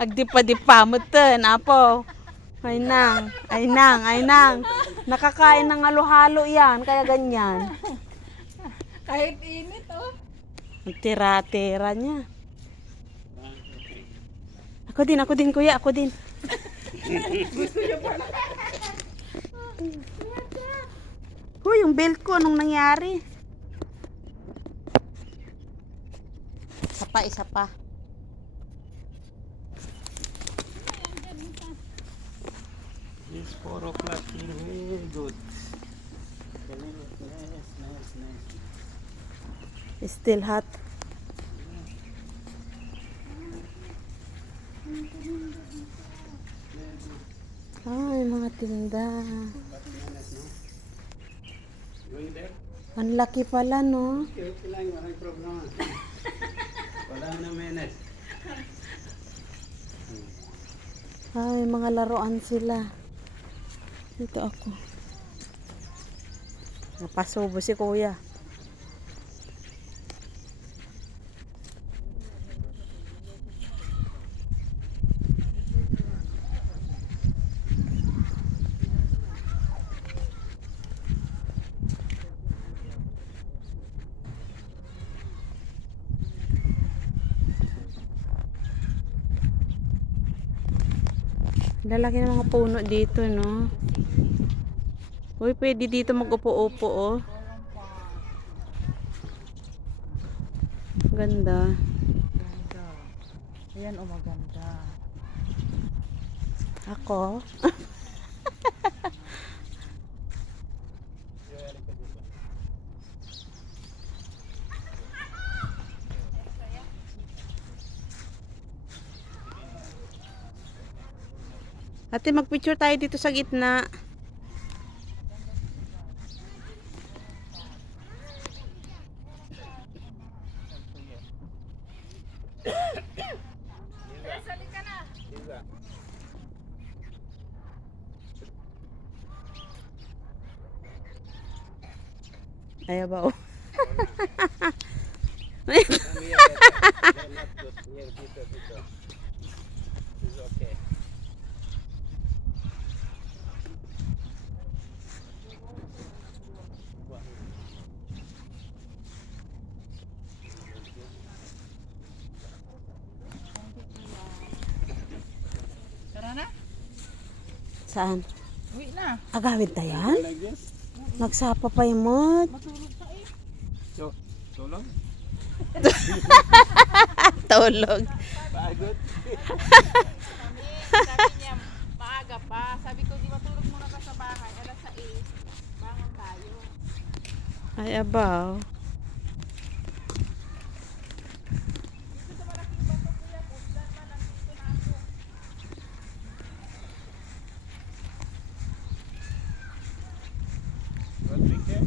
Agdipa-dipa mo ten, apo. Ay nang, ay nang, ay nang. Nakakain ng halo-halo yan, kaya ganyan. Kahit init, oh. Ang tira-tira niya. Ako din kuya, ako din. Gusto niya pala. Huy, yung belt ko, anong nangyari? Isa pa. It's 4 o'clock here. Very good. Nice. Still hot. Ay, mga tinda. Going there? Ang laki pala, no? Okay, lang, walang problema. Wala na menes. Ay, mga laruan sila. Dito ako. Napasubo si kuya. Lalaki ng mga puno dito, no? Uy, pwede dito mag-upo-upo, oh. Ganda. Ganda. Ayan, oh, maganda. Ako? Ate, mag-picture tayo dito sa gitna. Ayaw ba, oh? It's okay. Tara na. Saan? Uwi na. Agawid na yan? Like this? Nagsapa pa yung mod. Matulog ka eh. So long? Tulog. Pagod? Sabi niya, maaga pa. Sabi ko, di matulog muna ka sa bahay. Alas 6. Bangon tayo. Ay, abaw. Dito sa malaking bato, kuya, pusdan pa. Nandito na ako. What weekend?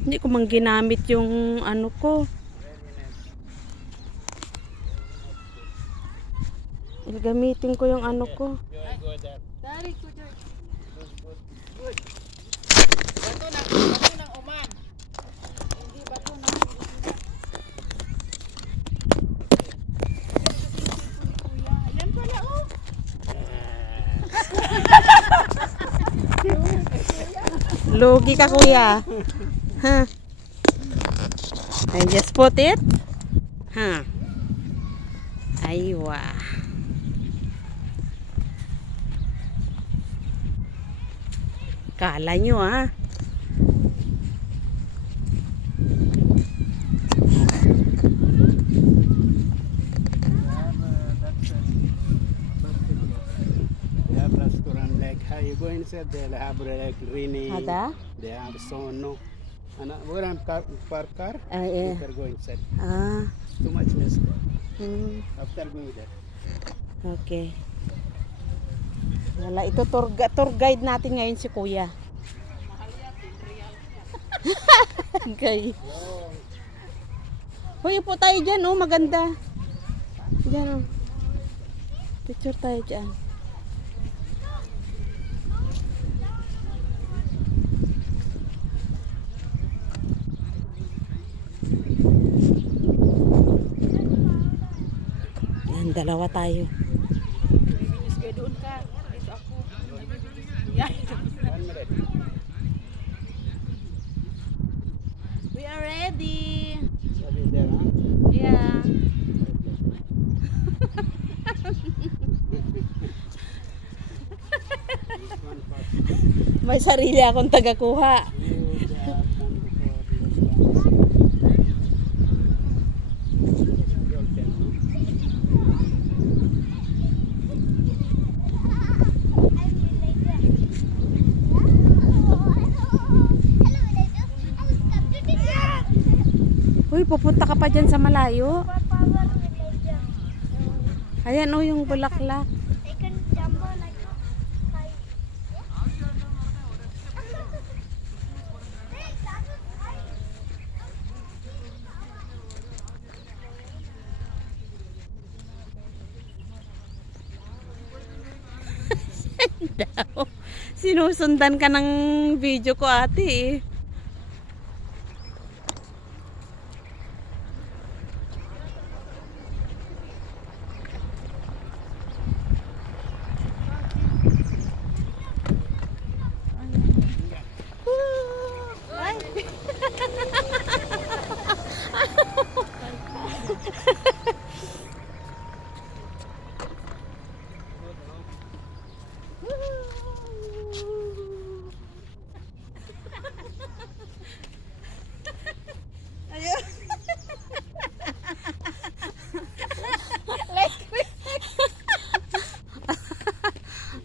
Hindi ko man ginamit yung ano ko. Gamitin ko yung ano ko. You will go there. Dari ko, George. Good. Bato ng Oman. Hindi bato ng Pilipinas. Kuya, ayan pala, oh. Lugi ka, kuya. Ha? I just put it. Ha? Aywa. Kala nyo, ah. They have restaurant like how you go inside. They'll have like rainy. Ada? They have sun. No. And we're on park car. Ay, eh. You can go inside. Ah. Too much mess. Hmm. After going there. Okay. Wala, ito tour guide natin ngayon si kuya. Okay. Hoy, upo tayo dyan, oh, maganda. Dyan, oh. Picture tayo dyan. Dalawa tayo. Bibigis kayo doon ka. Dito ako. Yan. One minute. We are ready. Sabi there, huh? Yeah. This one first. May sarili akong tagakuha. You have done before this one. You'll tell me. Uy, pupunta ka pa dyan sa malayo. Ayan o yung bulaklak. Daw. Sinusundan ka ng video ko ate eh.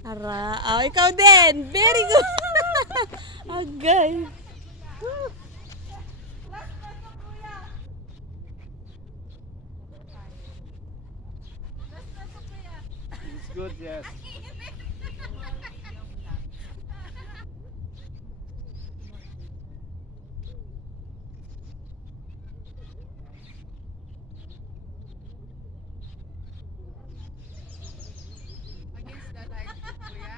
Ara, ikaw din. Very good. Agay. It's good, yes. Against the light, kuya.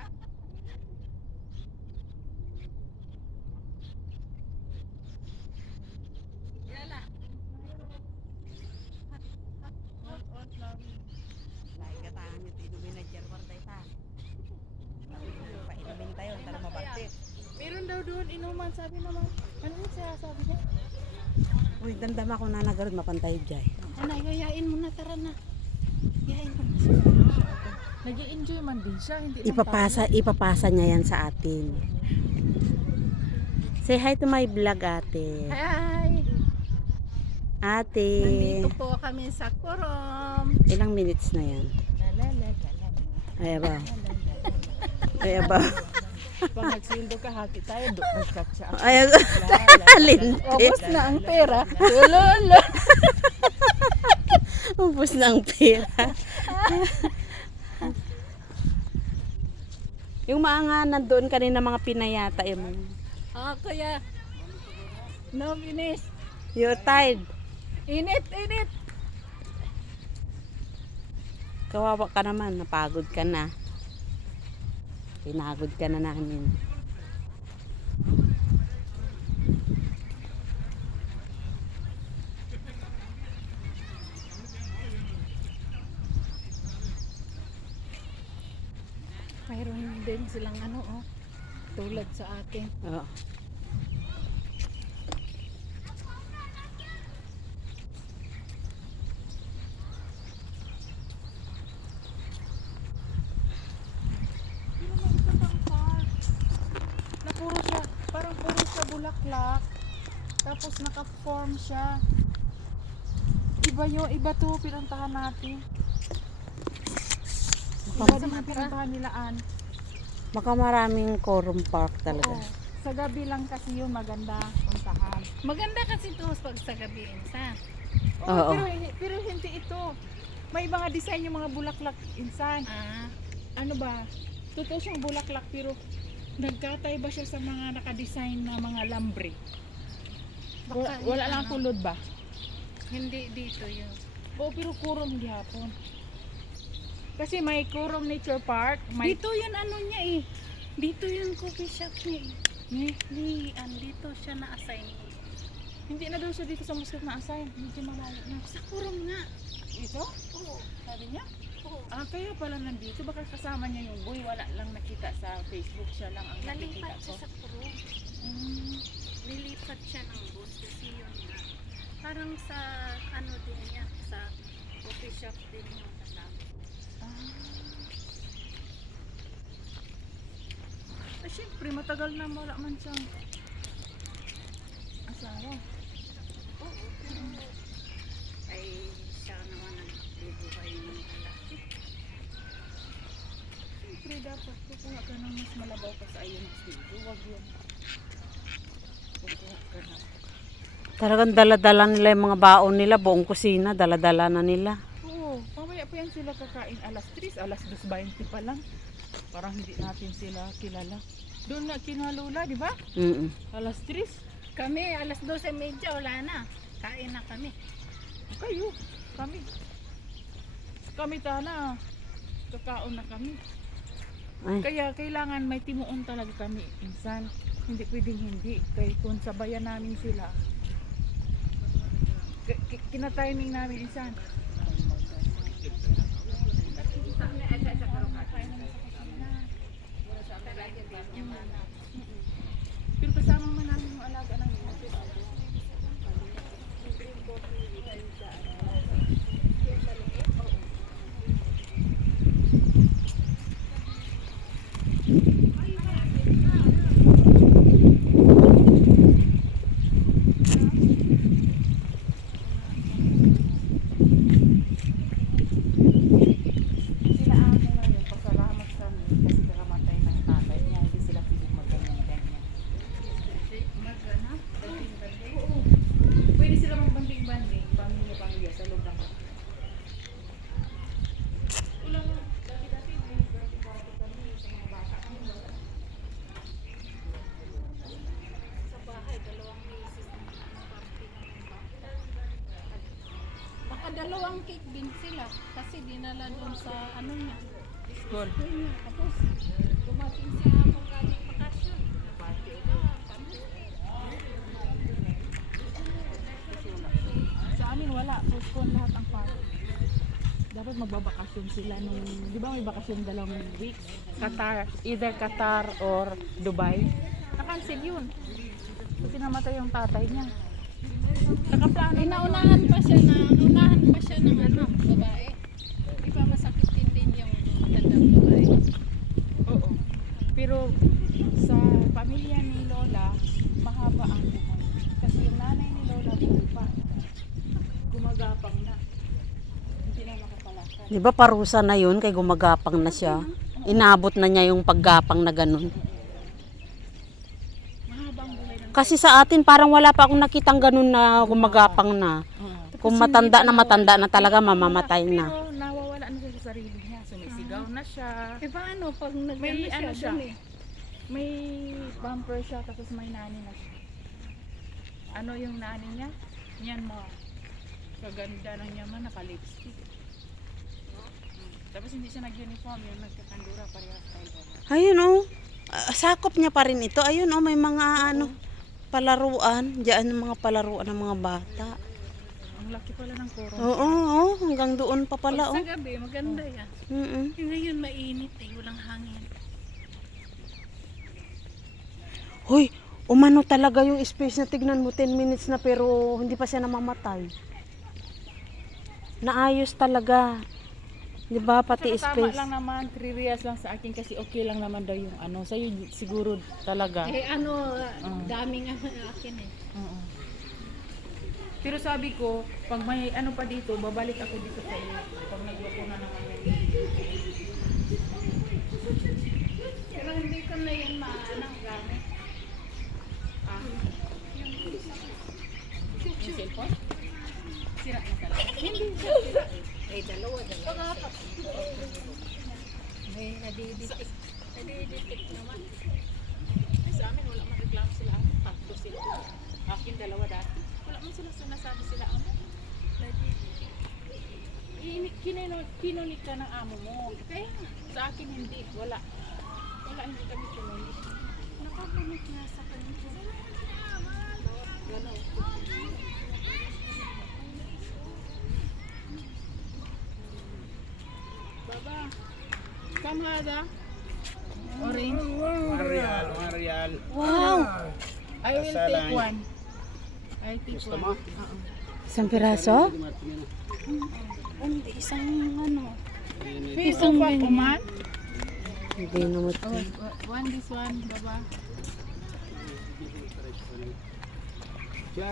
Yala. On lang. Lahi ka tahan ito. Inumin na dyan. Wartay ta. Painumin tayo. Tara mabarte. Meron daw doon inuman, sabi naman. Ano yung sabi niya? Uy, dandama ko na nagarod. Mapantay dyan. Ano, yayain mo na, tara na. Yayain mo na. Nag-i-enjoy man din siya, hindi lang Ipapasa niya yan sa atin. Say hi to my vlog, ate. Hi! Ate. Nandito po kami sa Corom. Ilang minutes na yan? Ay, aba. Ay, aba. Pag nagsindo ka, hati tayo, doon siya. Ay, linte. Ubus na ang pera. Lolo! Ubus na ang pera. Yung mga nandoon kanina mga pinayata mo. Kuya. No finish. You're tired. Init. Kawawa ka naman. Napagod ka na. Pinagod ka na namin. Mayroon din silang tulad sa akin. Oo. Na puro siya, parang puro siya bulaklak. Tapos naka-form siya. Iba to, pinuntahan natin. Iba din ang pinuntahan nilaan. Baka maraming Corum Park talaga. Oo. Sa gabi lang kasi yun maganda puntahan. Maganda kasi ito pag sa gabi insan. Oo. Pero hindi ito. May mga design yung mga bulaklak insan. Ah, Ano ba? Totoo siyang bulaklak pero nagkatay ba siya sa mga nakadesign na mga lambre? Baka Wala yung lang ano. kulod ba? hindi dito yun. Oo, pero Corom gihapon. Kasi may Corom Nature Park, may Dito yun ano niya eh. Dito yung coffee shop niya eh. Dito siya na-assign. Hindi na daw siya dito sa Muscat na assign. Medyo malayo na. Sa kurong nga. Ito? Oo. Sabi niya? Oo. Kaya pala nandito. Baka kasama niya yung boy. Wala lang nakita sa Facebook. Siya lang ang nakikita Nalipat ko. siya sa kurong. Mm. Nilipat siya ng bus kasi yun nga. Parang sa ano din niya, sa coffee shop din yung kasama. Siyempre, matagal na wala man siyang asawa. Oo. Ay, siya naman ang bubuhay ng lalaki. Siyempre, dapat kukuha ka ng mas malabaw pa sa iyo ng studio. Huwag yun. Kukuha ka na. Talagang dala-dala nila yung mga baon nila, buong kusina, dala-dala na nila. Oo, mamaya pa yan sila kakain alas 3, alas 2:20 pa lang. Parang hindi natin sila kilala. Doon na kinalula, di ba? Mm. Alas 3. Kami, alas 12:30, wala na. Kain na kami. Kayo, kami. Kami tana. Kakaon na kami. Ay, Kaya kailangan may timuon talaga kami. Insan, hindi pwedeng hindi. Kaya kung sabayan namin sila, kina-timing namin insan. Pero kasama man namin yung alaga ng mga. Sila ano ngayon, pasalamat kami kasi karamatay ng tatay niya, hindi sila piling magganyan-ganyan. Oo. Pwede sila magbanding-banding, pamilya-pamilya sa loob ng bahay. Ulang, dati-dati may birthday party kami sa mga bata. Sa bahay, 2 misis na party ng bata. Baka 2 cake din sila kasi dinala doon sa ano niya. School. School niya. Tapos, dumating siya pag galing bakasyon. Party ulit. Sa amin wala, postpone lahat ang party. Dapat magbabakasyon sila nung, di ba may bakasyon 2 weeks? Qatar, either Qatar or Dubai. Nakancel yun. Kasi namatay yung tatay niya. Nakaplano na yun. Unahan pa siya ng ano, babae. Di ba masakitin din yung matandang babae? Oo. Pero sa pamilya ni Lola, mahaba ang buhay. Kasi yung nanay ni Lola buhay pa. Gumagapang na. Hindi na makapalakad. di ba parusa na yun kay gumagapang na siya? Inabot na niya yung paggapang na ganun. Mahabang buhay ng Kasi sa atin parang wala pa akong nakitang ganun na gumagapang na. Kung matanda na talaga, mamamatay na. Pero nawawala na siya sa sarili niya. Sumisigaw na siya. Eh paano pag May nagano ano siya. dun eh? May bumper siya tapos may nani na siya. Ano yung nani niya? Yan mo. Kaganda ng niya man, naka-lipstick. Tapos hindi siya nag-uniform, yung nagkakandura parehas tayo. Ayun oh. Sakop niya pa rin ito. Ayun oh, may mga ano, palaruan. Diyan ang mga palaruan ng mga bata. Ang laki pala ng koron. Oo, oh, hanggang doon pa pala Pag oh. sa gabi, maganda yan. Mm-mm. Ngayon mainit eh, walang hangin. Hoy, umano talaga yung space na tignan mo 10 minutes na pero hindi pa siya namamatay. Naayos talaga. 'Di ba pati Saka tama space. lang naman, 3 reals lang sa akin kasi okay lang naman daw yung ano. Sa'yo siguro talaga. Eh ano, daming ano akin eh. Oo. Pero sabi ko, pag may ano pa dito, babalik ako dito sa iyo. Pag nagluto na naman yan. Pero hindi ko na yun maanang gamit. Yung cellphone? Sira na talaga. Hindi siya sila. Eh, dalawa. May nadidetect. Nadidetect naman. Ay, sa amin wala man reklamo sila. Tatlo sila. Akin 2 dati. Wala man sila sinasabi sila ano. Kinunik ka ng amo mo. Kaya nga, Sa akin hindi. Wala. Wala, hindi kami kinunik. nakapunit nga sa kanya. Ganon. هذا orange. 1 real, 1 real. Wow! I will take one. I take Gusto one. mo? Isang piraso? Hindi, isang ano. Piece of Oman. Hindi naman. Oh, one this one, baba.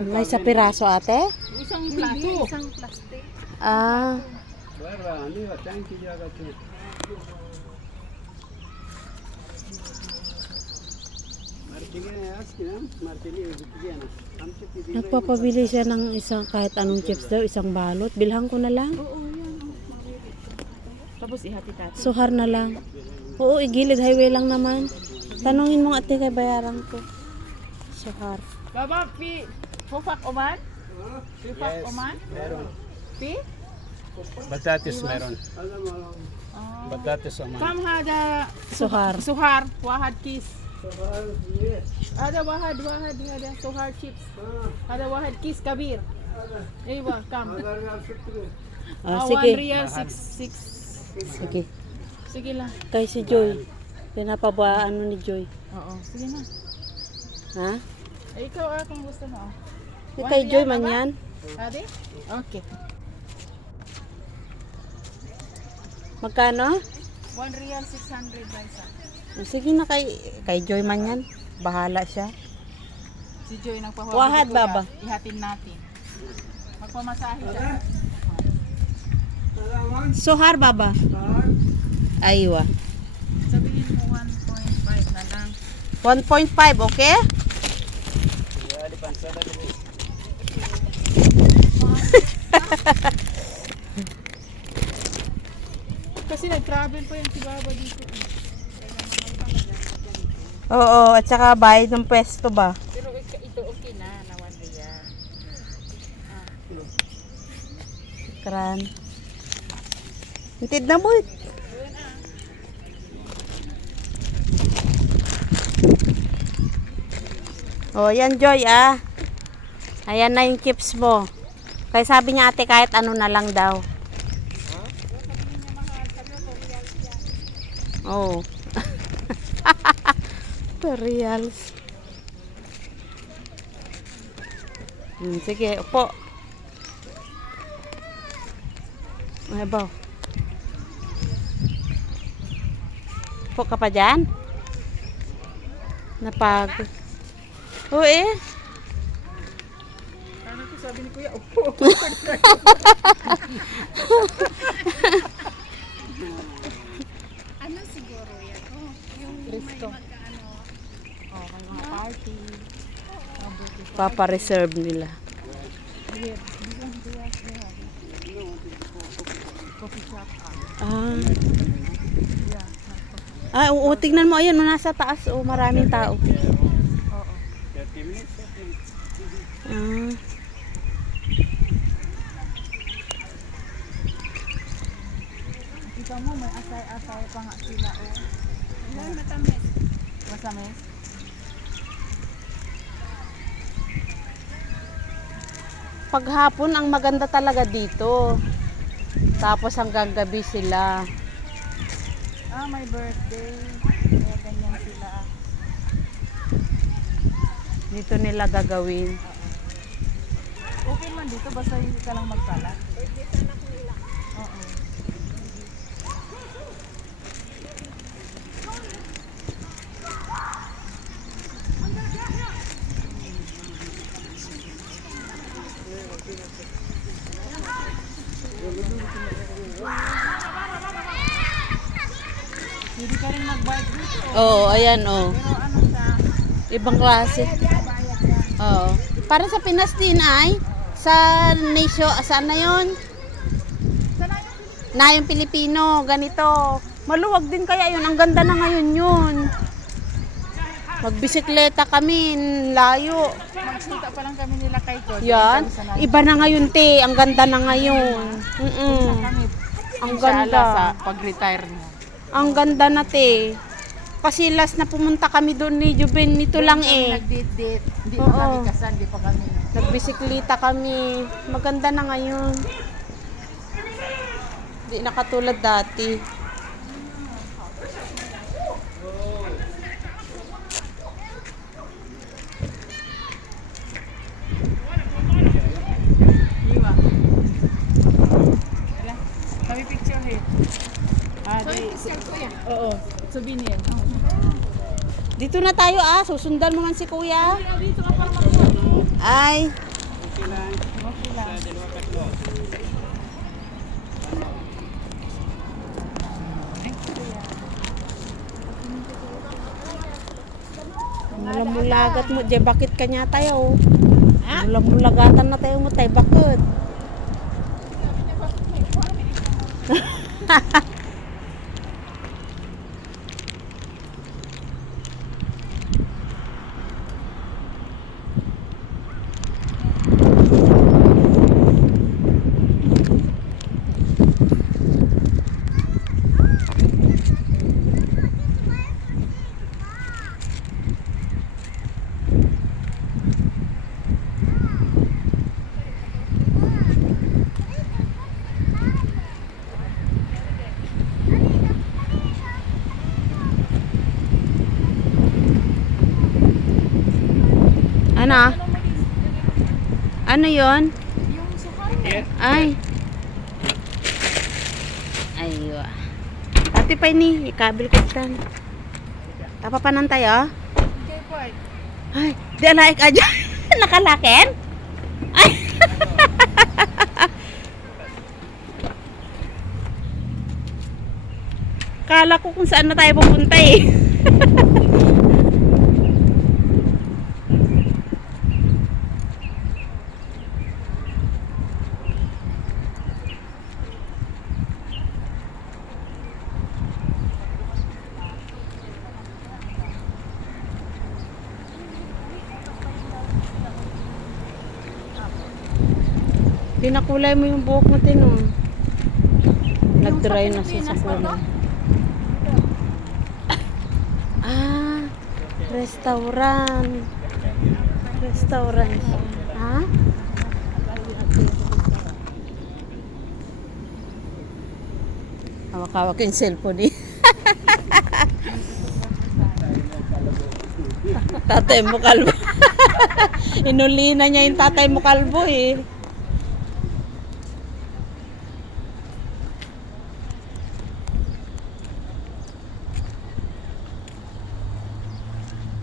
May sa piraso ate? Isang plato. Isang plastic. Ah, Guarda, lì va tanti già da te. Martigene aski na, martigene bigyan. Amche pidi. nagpapabili siya ng isang kahit anong chips daw, isang balot. Bilhan ko na lang. Tapos ihati tayo. Suhar na lang. Oo, igilid highway lang naman. Tanungin mo ate kay bayaran ko. Suhar. Baba, Fufak Oman? Fufak Yes, Oman? meron. Pi? Batatis meron. Batatis oman. Kam hada Suhar. suhar, wahad kis. Ada wahad, ada suhar chips. Ada wahad kis kabir. Ewa, kam. Ah, 1 sige. real 6. Sige. Sige lang. Kay si Joy. Pinapaba ano ni Joy. Oo, sige na. Ha? Eh, ikaw kung gusto mo. Di 1 kay Joy real man ba? yan. Ade? Okay. Magkano? 1 real 600 ba isa? Sige na kay Joy man yan. Bahala siya. Si Joy nagpahawa. Wahad, baba. Ihatin natin. Magpamasahe siya. Suhar baba. Aywa. Sabihin mo 1.5 na lang. 1.5, okay? Ya di pansada dito. Kasi nag-travel pa yung tibaba dito. Oo, at saka bayad ng pwesto ba? Pero ito okay na 1 real. Kran. Hintid na boy. Oh, yan Joy ah. Ayan na yung chips mo. Kaya sabi niya ate kahit ano na lang daw. Oh. 2 reals. Sige, upo. Ay ba? Upo ka pa dyan? Napagod. Oo eh. Ano ko sabi ni Kuya? Opo. Ano siguro yan? Oh, yung may Resto. magkaano. Oh, may mga party. Mabuti. Papa-reserve nila. Coffee shop. Ah. Ah, oo, tingnan mo. Ayan, nasa taas. Oh, maraming tao. Oo. 30 minutes. Ah. Kita mo, may asay-asay pa nga sila. Oh. Yan, matamis. Masamis. Paghapon, ang maganda talaga dito. Tapos hanggang gabi sila. Ah, may birthday. Kaya ganyan sila. Dito nila gagawin. Okay man dito, basta hindi ka lang magkalat. Oo. Hindi ka rin mag-bike dito. Oo, ayan oh. Pero ano siya, Ibang klase. bayad yan. Oo. Para sa Pinas din ay sa Nesyo, saan na 'yon? Na yung Pilipino, ganito. Maluwag din kaya 'yun. Ang ganda na ngayon 'yun. Magbisikleta kami, layo. Magkita pa lang kami nila kay George. Yan. Iba na ngayon, te. Ang ganda na ngayon. Kami, Ang inshallah, ganda. sa pag-retire niya. Ang ganda na, te. Kasi last na pumunta kami doon ni Juben, nito lang eh. Nag-date-date. Hindi pa Oo. kami kasal, hindi pa kami. Nagbisikleta kami. Maganda na ngayon. Hindi na katulad dati. Oo, souvenir. Dito na tayo susundan mo man si kuya. Dito ka para makuha. Ay, Okay lang. Sa dalawa tatlo. mulamulagat mo. Diyan bakit kanya tayo? Mulamulagatan na tayo mo tayo. Bakit? Ano? Ano yon? Here. Ay. Aywa. Ate pa ini, ikabil ko tan. Tapapanan tayo? Okay, boy. Ay, di alaik aja. Nakalaken? Ay. Kala ko kung saan na tayo pupunta eh. Pinakulay mo yung buhok mo, Tino. Nag-dry na siya sa kulay. Ah, restaurant. Restaurant siya. Ha? Hawak-hawak yung cellphone eh. Tatay mo kalbo. Inulina niya yung tatay mo kalbo eh.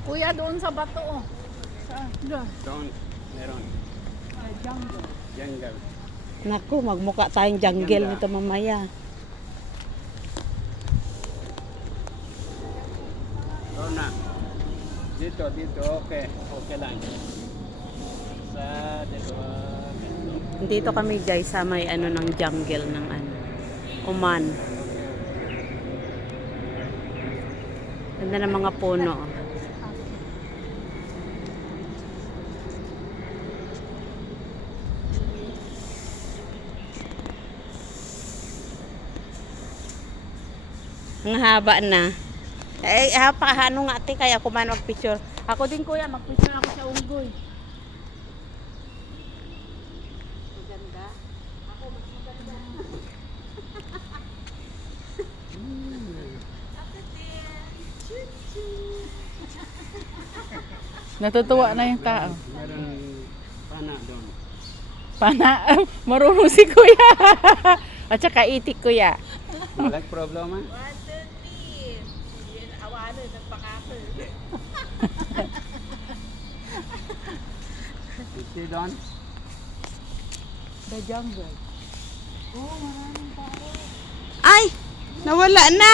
Kuya, doon sa bato. Oh. Saan? Doon. Doon. Meron. Jungle. Jungle. Naku, magmukha tayong jungle nito mamaya. Doon na. Dito. Okay. Okay lang. Sa dalawa tatlo. Dito kami guys sa may ano ng jungle ng ano, Oman. Ganda ng mga puno. Ang haba na. Eh, ano nga ate, kaya ako man mag-picture. Ako din kuya, mag-picture ako sa unggoy. Maganda. Ako mas maganda. Natutuwa na yung tao. Meron pana doon. Pana, marunong si kuya. At saka itik kuya. Walang problema. You see doon? The jungle. Ay! Nawala na!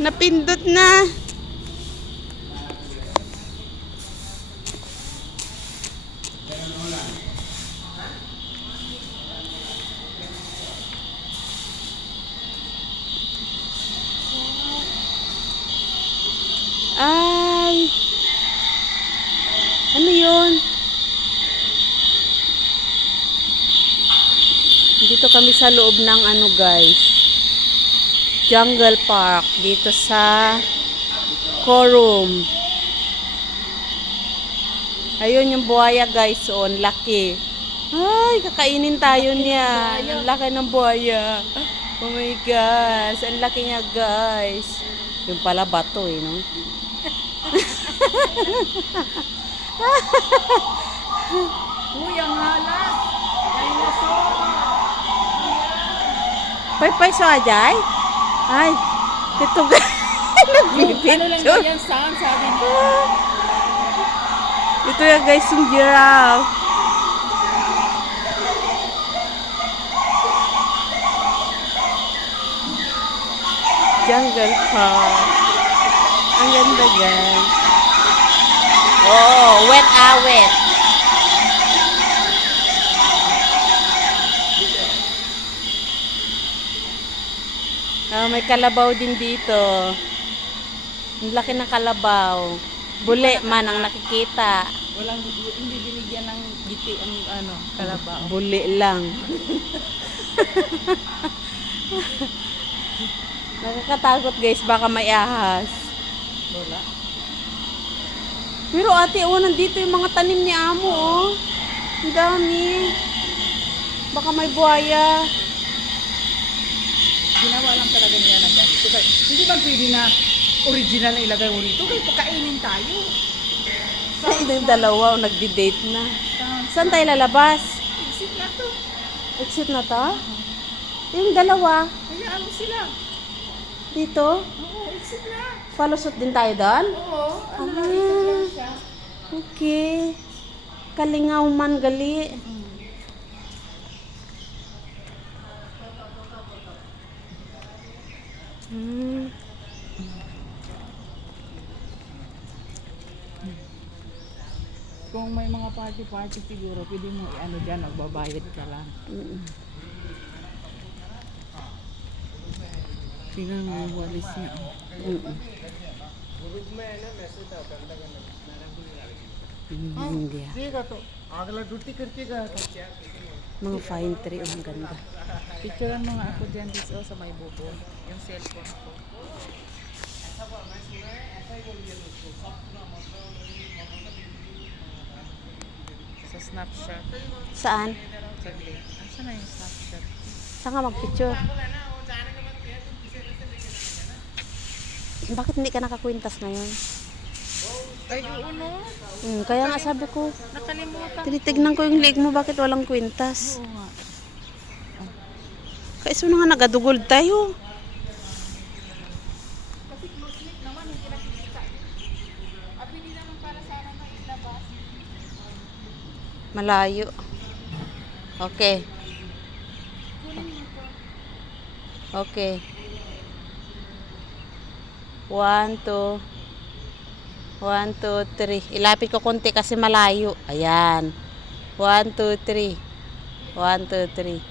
Napindot na! Ay! Ano yun? Dito kami sa loob ng ano guys, Jungle Park dito sa Corum. Ayun yung buhaya guys, ang laki. Ay, kakainin tayo niya. Ang laki ng buhaya. Oh my gosh, ang laki niya guys. Yung pala bato eh, no? Uy, ang halas. Dinosaur. Pay so ajay? Ay, Ito guys. Ano lang ba yan, Sam? Sabi niya. Ito yan guys, yung giraffe. Jungle Park. Ang ganda guys. Oh, wet awet. May kalabaw din dito. Ang laki ng kalabaw. Buli man ang nakikita. Hindi binigyan ng giti ang kalabaw. Buli lang. Nakakatakot guys, baka may ahas. Wala. Pero ate, nandito yung mga tanim ni Amo, oh. Ang dami. Baka may buhaya. Ginawa lang talaga niya ng ganito. Hindi ba pwede na original na ilagay mo rito? Kaya pagkainin tayo. Yung dalawa, nagdi-date na. Saan tayo lalabas? Exit na to. Exit na to? Yung dalawa, Hayaan mo sila. dito. Oo, exit na. Palusot din tayo doon? Oo. Ah, Siya. okay. Kalingaw man gali. Hmm. Kung may mga party-party siguro, pwede mo i-ano dyan, magbabayad ka lang. Mm. Tingnan mo yung walis niya. Mm. India. अगला ड्यूटी करके गया था Mga fine tree, ang ganda. Picturean mo nga ako dyan dito sa may bubo. Yung cellphone ko. Sa Snapchat. Saan? Saglit. Asan na yung Snapchat? Saan ka mag-picture? Bakit hindi ka nakakwintas ngayon? Ay, oo no. Kaya nga sabi ko, Nakalimutan. tinitignan ko yung leg mo, bakit walang kwintas? Oo nga. Kaiso na nga nagadugol tayo. Malayo. Okay. Okay. 1, 2. 1, 2, 3. Ilapit ko konti kasi malayo. Ayan. 1, 2, 3. 1, 2, 3.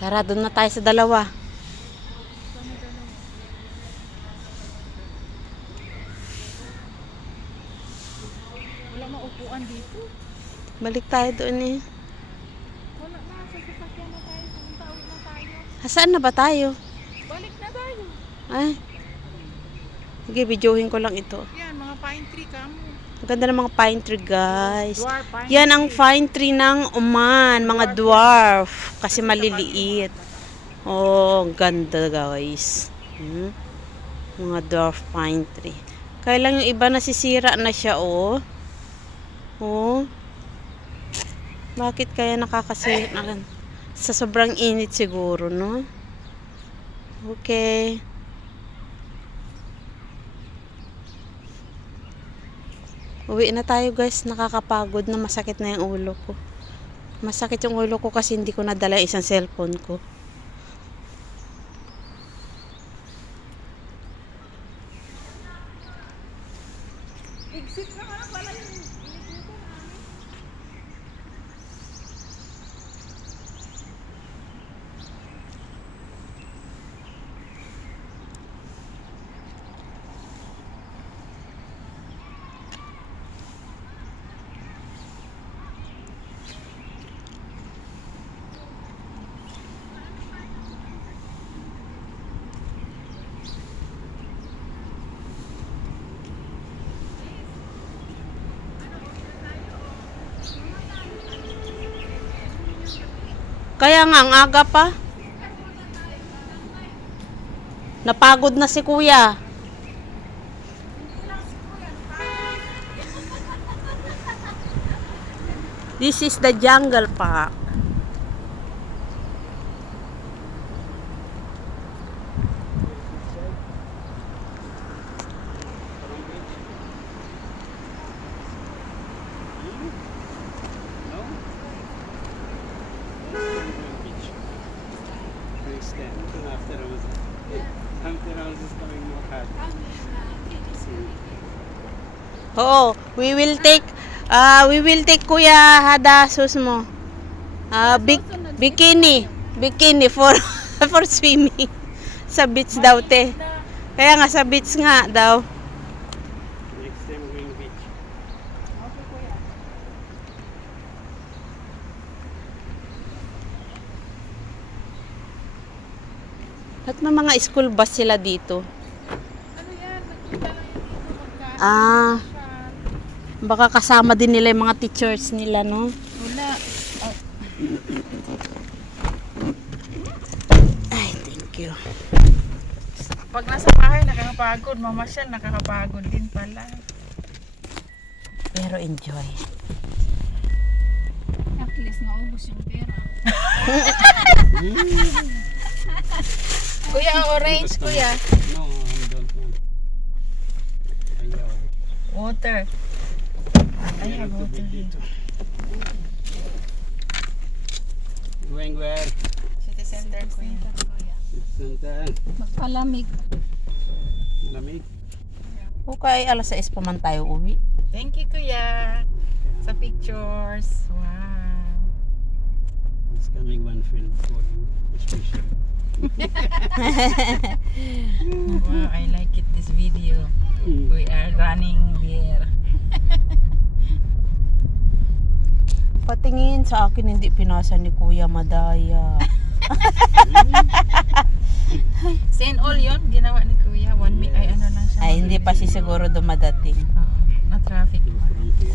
Tara, doon na tayo sa dalawa. Wala maupuan dito. Balik tayo doon eh. Wala na. Sa sasakyan na tayo. Pumunta ulit na tayo. Saan na ba tayo? Balik na tayo. Ay. Sige, videohin ko lang ito. Yan, mga pine tree kamo. Ang ganda ng mga pine tree, guys. Dwarf pine Yan ang pine tree ng Oman, mga dwarf. Kasi maliliit. Oh, ang ganda, guys. Mga dwarf pine tree. Kaya lang yung iba nasisira na siya, oh. Oh. Bakit kaya nakakasira na? Sa sobrang init siguro, no? Okay. Uwi na tayo guys, nakakapagod na, masakit na yung ulo ko. Masakit yung ulo ko kasi hindi ko nadala isang cellphone ko. Exit na nga pala yung Kaya nga, ang aga pa. Napagod na si kuya. This is the jungle park. is coming more hard. Oo, we will take Kuya Hadasos mo. Bikini for for swimming sa beach daw te. Kaya nga sa beach nga daw. Next time going beach. Okay, kuya. At may mga school bus sila dito. Ano yan? Nagpunta lang yung dito magkain. Ah, baka kasama din nila yung mga teachers nila, no? Wala. Ay, thank you. Pag nasa bahay, nakakapagod. Mamasyal, nakakapagod din pala. Pero enjoy. At least naubos yung pera. Kuya, orange, kuya. No, I don't want. Ayaw. Water. I Meron have water tubig here. dito. Going where? City center, kuya. Santan. Magpalamig. Malamig. Okay, alas 6 pa man tayo uwi. Thank you, kuya. Sa pictures. Wow. It's coming one film for you, especially. Wow, I like it, this video. We are running there. Patingin sa akin, hindi pinasa ni Kuya Madaya. Send all yon ginawa ni kuya. 1 minute, ay ano lang siya. Ay, hindi pa si siguro dumadating. Oo, na traffic. From here.